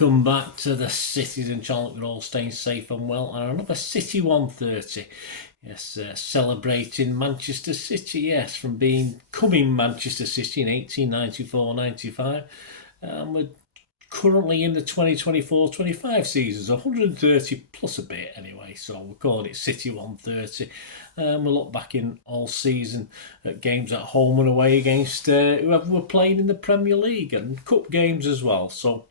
welcome back to the Cities and channel. We're all staying safe and well. And another CITY130. Yes, celebrating Manchester City, yes, from coming Manchester City in 1894-95. And we're currently in the 2024-25 seasons, 130 plus a bit anyway, so we're calling it CITY130. We'll look back in all season at games at home and away against whoever we're playing in the Premier League and cup games as well. So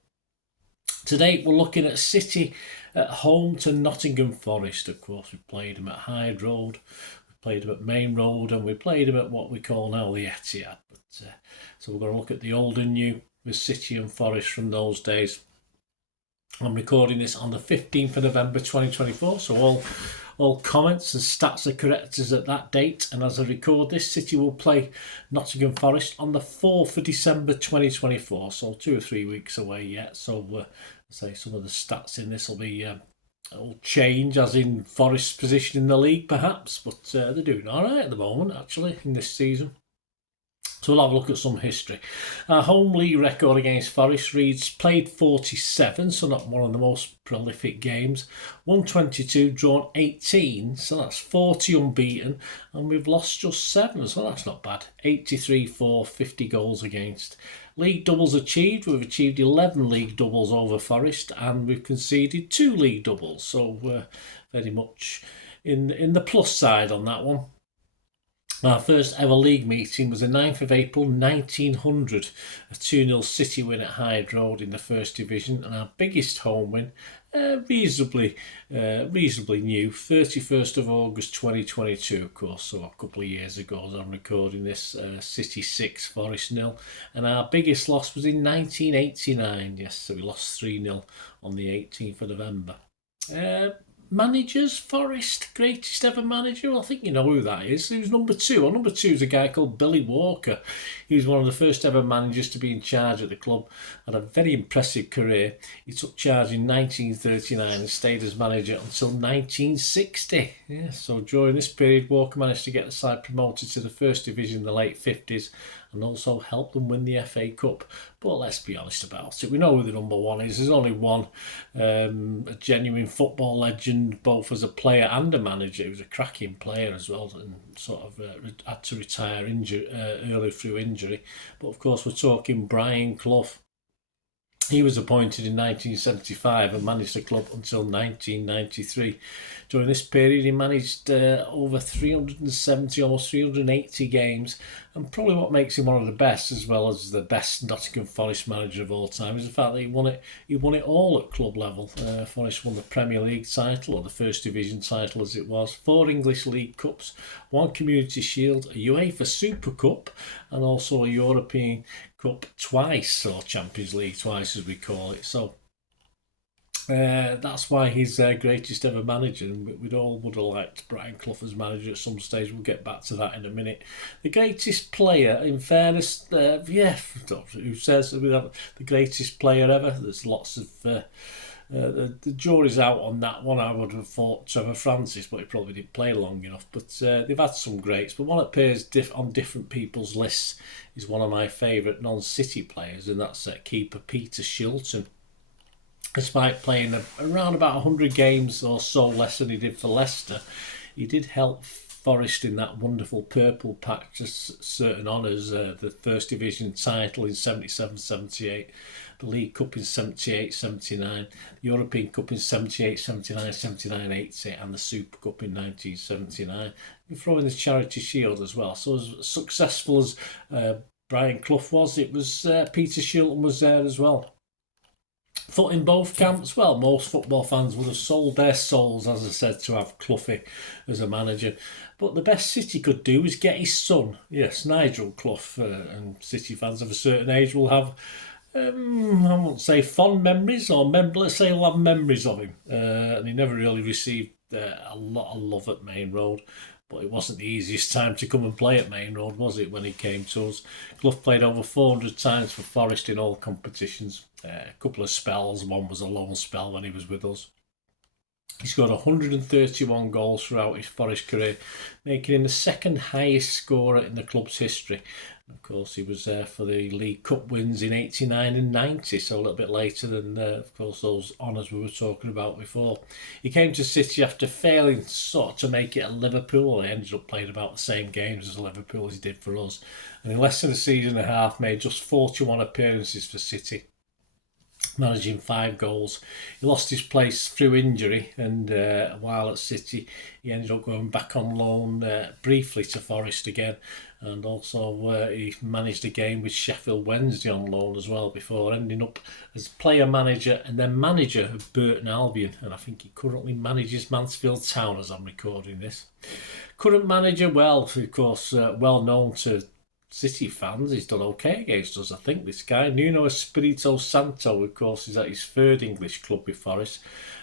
today we're looking at City at home to Nottingham Forest. Of course, we played them at Hyde Road, we played them at Main Road, and we played them at what we call now the Etihad. So we're going to look at the old and new with City and Forest from those days. I'm recording this on the 15th of November 2024, so all comments and stats are correct as at that date. And as I record this, City will play Nottingham Forest on the 4th of December 2024, so 2 or 3 weeks away yet. So say some of the stats in this will be will change, as in Forest's position in the league perhaps, but they're doing all right at the moment actually in this season. So we'll have a look at some history. Our home league record against Forest reads played 47, so not one of the most prolific games. 122, drawn 18, so that's 40 unbeaten. And we've lost just 7, so that's not bad. 83 for 50 goals against. League doubles achieved. We've achieved 11 league doubles over Forest, and we've conceded 2 league doubles. So very much in the plus side on that one. Our first ever league meeting was the 9th of April 1900, a 2-0 City win at Hyde Road in the First Division, and our biggest home win, reasonably new, 31st of August 2022, of course, so a couple of years ago as I'm recording this, City 6, Forest 0, and our biggest loss was in 1989, yes, so we lost 3-0 on the 18th of November. Managers, Forest, greatest ever manager. Well, I think you know who that is. Who's number 2? Well, number 2 is a guy called Billy Walker. He was one of the first ever managers to be in charge at the club. Had a very impressive career. He took charge in 1939 and stayed as manager until 1960. Yeah, so during this period, Walker managed to get the side promoted to the First Division in the late 50s and also helped them win the FA Cup. But let's be honest about it. We know who the number 1 is. There's only one, a genuine football legend, both as a player and a manager. He was a cracking player as well, and sort of had to retire early through injury. But of course, we're talking Brian Clough. He was appointed in 1975 and managed the club until 1993. During this period, he managed over 370, almost 380 games. And probably what makes him one of the best, as well as the best Nottingham Forest manager of all time, is the fact that he won it all at club level. Forest won the Premier League title, or the First Division title as it was, 4 English League Cups, 1 Community Shield, a UEFA Super Cup, and also a European Cup twice, or Champions League twice as we call it. So that's why he's their greatest ever manager, and we'd all would have liked Brian Clough as manager at some stage. We'll get back to that in a minute. The greatest player, in fairness, who says the greatest player ever? There's lots of the jury's out on that one. I would have thought Trevor Francis, but he probably didn't play long enough. But they've had some greats. But one that appears on different people's lists is one of my favourite non-City players, and that's keeper Peter Shilton. Despite playing around about 100 games or so less than he did for Leicester, he did help Forest in that wonderful purple patch to certain honours, the First Division title in 77-78, the League Cup in 78-79, the European Cup in 78-79, 79-80, and the Super Cup in 1979. You throw in the Charity Shield as well. So as successful as Brian Clough was, it was Peter Shilton was there as well. Foot in both camps. Well, most football fans would have sold their souls, as I said, to have Cloughie as a manager. But the best City could do is get his son. Yes, Nigel Clough, and City fans of a certain age will have, I won't say fond memories, or let's say we'll have memories of him. And he never really received a lot of love at Main Road. But it wasn't the easiest time to come and play at Main Road, was it, when he came to us? Clough played over 400 times for Forest in all competitions. A couple of spells, one was a loan spell when he was with us. He scored 131 goals throughout his Forest career, making him the second highest scorer in the club's history. Of course, he was there for the League Cup wins in 89 and 90, so a little bit later than, of course, those honours we were talking about before. He came to City after failing sort of to make it at Liverpool. He ended up playing about the same games as Liverpool as he did for us. And in less than a season and a half, made just 41 appearances for City, managing 5 goals. He lost his place through injury, and while at City, he ended up going back on loan briefly to Forest again. And also he managed a game with Sheffield Wednesday on loan as well, before ending up as player manager and then manager of Burton Albion. And I think he currently manages Mansfield Town as I'm recording this. Current manager, well, of course, well known to City fans. He's done okay against us, I think, this guy. Nuno Espirito Santo, of course, is at his 3rd English club with Forest.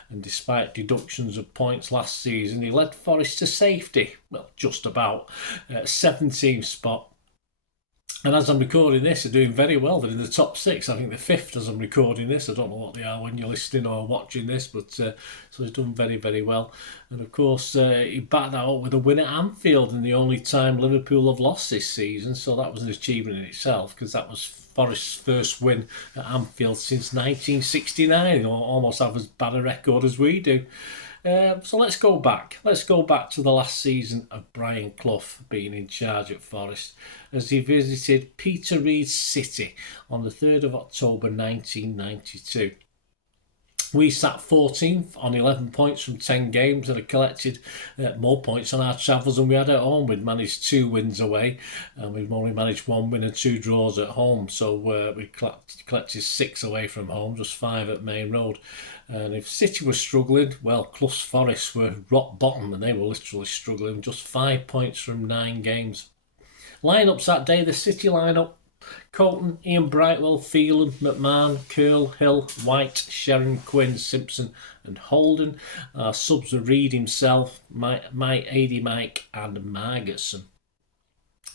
And despite deductions of points last season, he led Forest to safety. Well, just about. 17th spot. And as I'm recording this, they're doing very well. They're in the top 6. I think they're 5th as I'm recording this. I don't know what they are when you're listening or watching this, but so they've done very, very well. And of course, he backed that up with a win at Anfield, and the only time Liverpool have lost this season. So that was an achievement in itself, because that was Forest's first win at Anfield since 1969. Almost have as bad a record as we do. So let's go back. Let's go back to the last season of Brian Clough being in charge at Forest, as he visited Peter Reid's City on the 3rd of October 1992. We sat 14th on 11 points from 10 games and had collected more points on our travels than we had at home. We'd managed 2 wins away, and we'd only managed 1 win and 2 draws at home. So we collected 6 away from home, just 5 at Main Road. And if City was struggling, well, Clough's Forest were rock bottom, and they were literally struggling, just 5 points from 9 games. Lineups that day, the City lineup: Colton, Ian Brightwell, Phelan, McMahon, Curl, Hill, White, Sharon, Quinn, Simpson and Holden. Subs were Reid himself, Adi Mike and Margerson.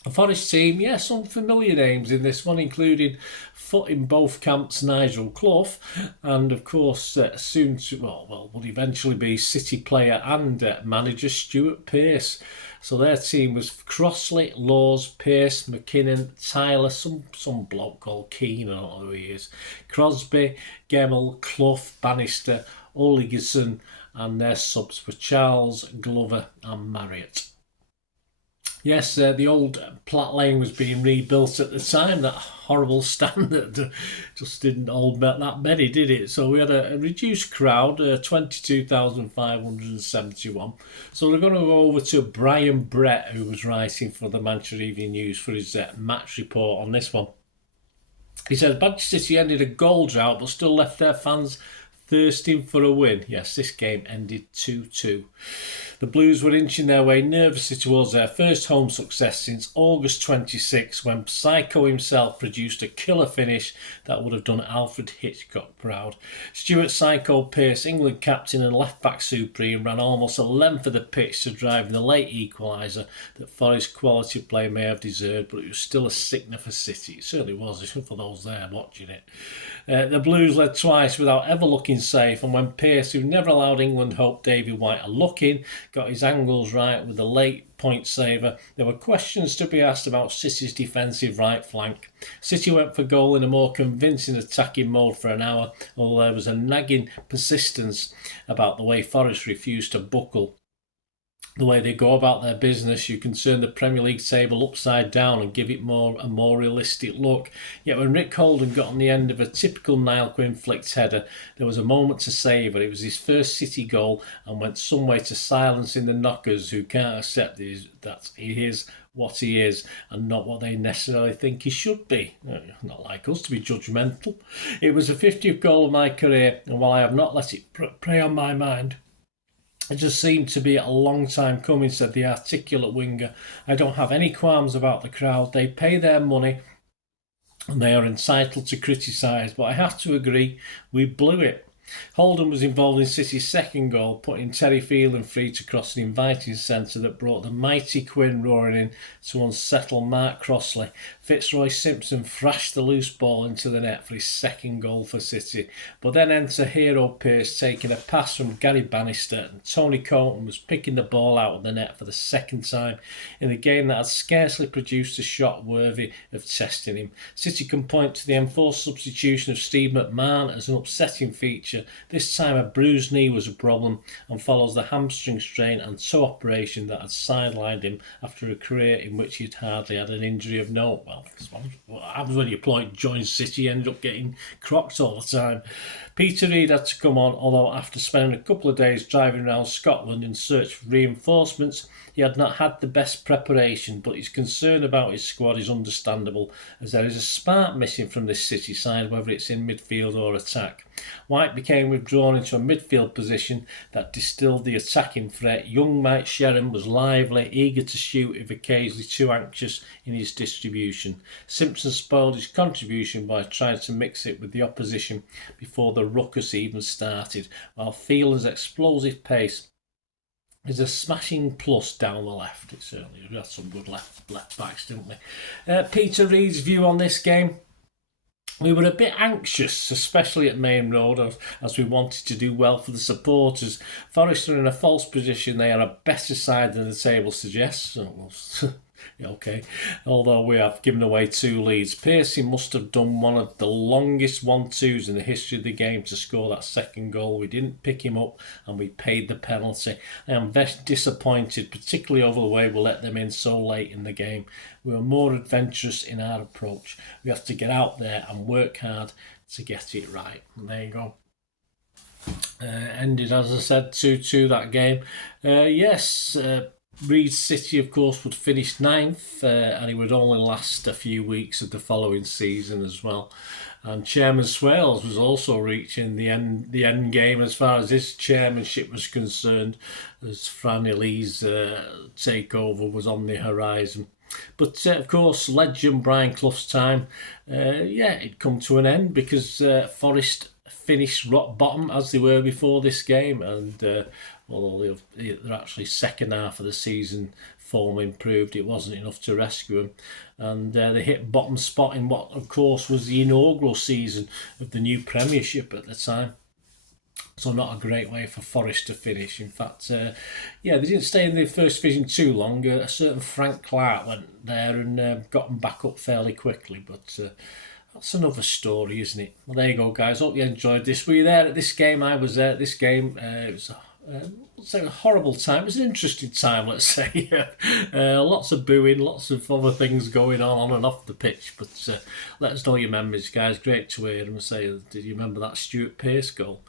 A Forest team, yes, some familiar names in this one, including foot in both camps Nigel Clough, and of course soon to, would eventually be City player and manager Stuart Pearce. So their team was Crossley, Laws, Pearce, McKinnon, Tyler, some bloke called Keane, I don't know who he is, Crosby, Gemmell, Clough, Bannister, Oligerson, and their subs were Charles, Glover and Marriott. Yes, the old Platt Lane was being rebuilt at the time, that horrible stand that just didn't hold that many, did it? So we had a reduced crowd, 22,571. So we're going to go over to Brian Brett, who was writing for the Manchester Evening News, for his match report on this one. He said, Manchester City ended a goal drought but still left their fans thirsting for a win. Yes, this game ended 2-2. The Blues were inching their way nervously towards their first home success since August 26, when Psycho himself produced a killer finish that would have done Alfred Hitchcock proud. Stuart Psycho Pearce, England captain and left-back supreme, ran almost a length of the pitch to drive in the late equaliser that Forest quality play may have deserved, but it was still a sickener for City. It certainly was for those there watching it. The Blues led twice without ever looking safe, and when Pearce, who never allowed England hope Davy White a look in, got his angles right with the late point saver, there were questions to be asked about City's defensive right flank. City went for goal in a more convincing attacking mode for an hour, although there was a nagging persistence about the way Forest refused to buckle. The way they go about their business, you can turn the Premier League table upside down and give it a more realistic look. Yet when Rick Holden got on the end of a typical Niall Quinn flicked header, there was a moment to savour. It was his first City goal and went some way to silencing the knockers who can't accept that he is what he is and not what they necessarily think he should be. Not like us to be judgmental. It was the 50th goal of my career, and while I have not let it prey on my mind, it just seemed to be a long time coming, said the articulate winger. I don't have any qualms about the crowd. They pay their money and they are entitled to criticise, but I have to agree, we blew it. Holden was involved in City's second goal, putting Terry Phelan free to cross an inviting centre that brought the mighty Quinn roaring in to unsettle Marc Crossley. Fitzroy Simpson thrashed the loose ball into the net for his second goal for City, but then enter Hero Pearce taking a pass from Gary Bannister, and Tony Colton was picking the ball out of the net for the second time in a game that had scarcely produced a shot worthy of testing him. City can point to the enforced substitution of Steve McMahon as an upsetting feature. This time a bruised knee was a problem and follows the hamstring strain and toe operation that had sidelined him after a career in which he'd hardly had an injury of note. Well, what happens when you join City, you end up getting crocked all the time. Peter Reid had to come on, although after spending a couple of days driving around Scotland in search for reinforcements, he had not had the best preparation, but his concern about his squad is understandable, as there is a spark missing from this City side, whether it's in midfield or attack. White became withdrawn into a midfield position that distilled the attacking threat. Young Mike Sherrin was lively, eager to shoot if occasionally too anxious in his distribution. Simpson spoiled his contribution by trying to mix it with the opposition before the ruckus even started, while Phelan's explosive pace is a smashing plus down the left. It certainly we had some good left backs, didn't we? Peter Reid's view on this game. We were a bit anxious, especially at Main Road, as we wanted to do well for the supporters. Forest are in a false position. They are a better side than the table suggests. Okay, although we have given away 2 leads. Pearcey must have done one of the longest 1-2s in the history of the game to score that second goal. We didn't pick him up and we paid the penalty. I am very disappointed, particularly over the way we let them in so late in the game. We were more adventurous in our approach. We have to get out there and work hard to get it right. And there you go. Ended, as I said, 2-2 that game. Reid City, of course, would finish 9th, and it would only last a few weeks of the following season as well. And Chairman Swales was also reaching the end game as far as his chairmanship was concerned, as Franny Lee's takeover was on the horizon. But of course, legend Brian Clough's time, it'd come to an end because Forest finished rock bottom as they were before this game, and although they're actually second half of the season form improved, it wasn't enough to rescue them, and they hit bottom spot in what of course was the inaugural season of the new Premiership at the time. So not a great way for Forest to finish. In fact, they didn't stay in the first division too long. A certain Frank Clark went there and got them back up fairly quickly, but that's another story, isn't it? Well, there you go, guys. Hope you enjoyed this. Were you there at this game? I was there at this game. It was a horrible time. It was an interesting time, let's say. Lots of booing, lots of other things going on and off the pitch. But let us know your memories, guys. Great to hear them say, did you remember that Stuart Pearce goal?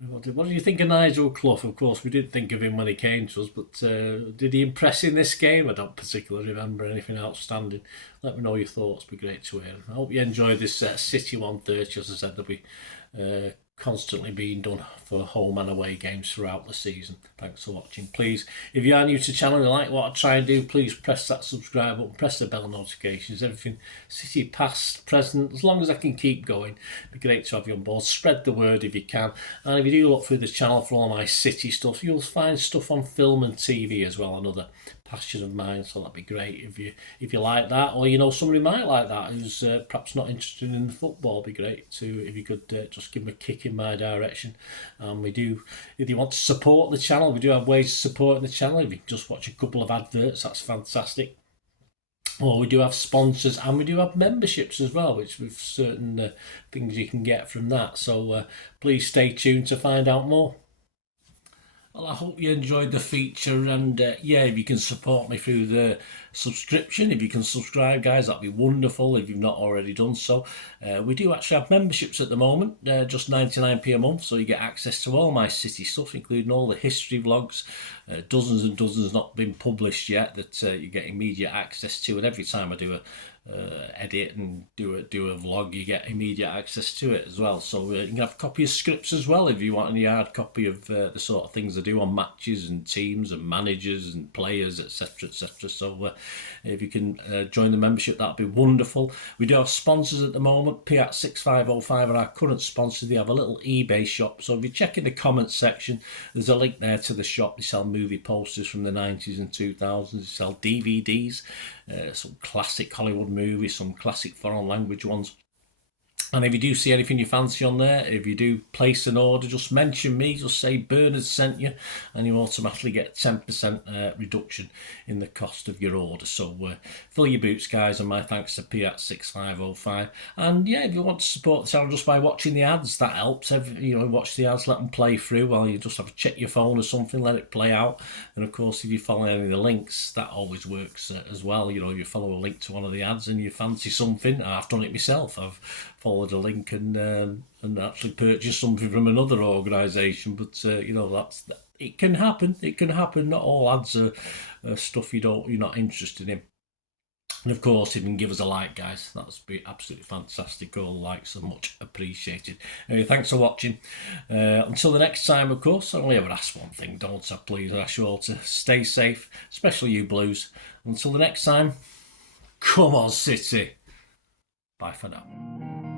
What do you think of Nigel Clough? Of course, we didn't think of him when he came to us, but did he impress in this game? I don't particularly remember anything outstanding. Let me know your thoughts. It'd be great to hear. I hope you enjoyed this CITY130. As I said, there'll be constantly being done for home and away games throughout the season. Thanks for watching. Please, if you are new to the channel and you like what I try and do, please press that subscribe button, press the bell notifications, everything City past, present, as long as I can keep going. It'd be great to have you on board. Spread the word if you can, and if you do look through the channel for all my City stuff, you'll find stuff on film and TV as well, another passion of mine, so that'd be great if you like that, or you know somebody might like that who's perhaps not interested in the football. It'd be great to if you could just give them a kick in my direction. We do, if you want to support the channel, we do have ways of supporting the channel. If you can just watch a couple of adverts, that's fantastic. Or we do have sponsors and we do have memberships as well, which with certain things you can get from that. So please stay tuned to find out more. Well, I hope you enjoyed the feature, and if you can support me through the subscription, if you can subscribe, guys, that'd be wonderful if you've not already done so. We do actually have memberships at the moment, just 99p a month, so you get access to all my City stuff, including all the history vlogs, dozens and dozens not been published yet that you get immediate access to, and every time I do edit and do a vlog, you get immediate access to it as well. So you can have a copy of scripts as well if you want any hard copy of the sort of things I do on matches and teams and managers and players, etc, etc. So if you can join the membership, that'd be wonderful. We do have sponsors at the moment. P6505 are our current sponsor. They have a little eBay shop, so if you check in the comments section, there's a link there to the shop. They sell movie posters from the 90s and 2000s. They sell DVDs, some classic Hollywood movies, some classic foreign language ones. And if you do see anything you fancy on there, if you do place an order, just mention me, just say Bernard sent you, and you automatically get 10% reduction in the cost of your order. So fill your boots, guys, and my thanks to P6505. And yeah, if you want to support the channel just by watching the ads, that helps. Watch the ads, let them play through while you just have to check your phone or something, let it play out. And of course, if you follow any of the links, that always works as well. If you follow a link to one of the ads and you fancy something, I've done it myself. I've followed a link and actually purchase something from another organisation. But it can happen. It can happen. Not all ads are stuff you're not interested in. And of course, if you can give us a like, guys, that's be absolutely fantastic. All likes are much appreciated. Anyway, thanks for watching. Until the next time, of course, I only ever ask one thing, don't I? Please, I ask you all to stay safe, especially you Blues. Until the next time, come on, City. Bye for now.